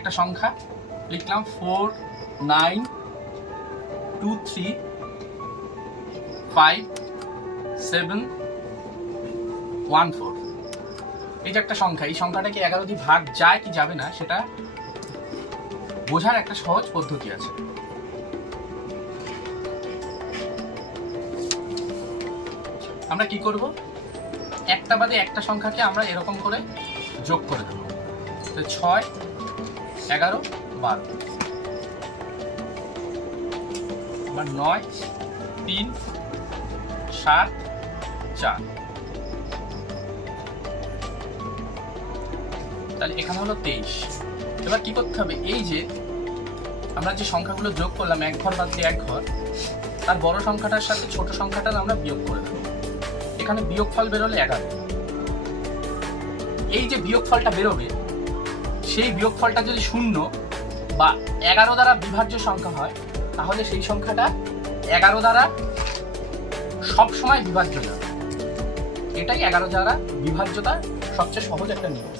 একটা সংখ্যা লিখলাম 4 9 2 3 5 7 1 4। এই যে একটা সংখ্যা, এই সংখ্যাটাকে 11 দিয়ে ভাগ যায় কি যাবে না সেটা বোঝার একটা সহজ পদ্ধতি আছে। আমরা কি করব, একটা বাদে একটা সংখ্যাকে আমরা এরকম করে যোগ করে দেবো। তো 6 11 12, আবার 9 3 7 4। তাহলে এখানে হলো 23। এবার কি করতে হবে, এই যে আমরা যে সংখ্যাগুলো যোগ করলাম এক ঘর বাদ দিয়ে এক ঘর, তার বড় সংখ্যাটার সাথে ছোট সংখ্যাটা আমরা বিয়োগ করে দেবো। এখানে বিয়োগফল বেরোলে 11। এই যে বিয়োগফলটা বেরোবে সেই বিয়োগফলটা যদি 0 বা 11 দ্বারা বিভাজ্য সংখ্যা হয় তাহলে সেই সংখ্যাটা 11 দ্বারা সবসময় বিভাজ্য যাবে। এটাই 11 দ্বারা বিভাজ্যতার সবচেয়ে সহজ একটা নিয়ম।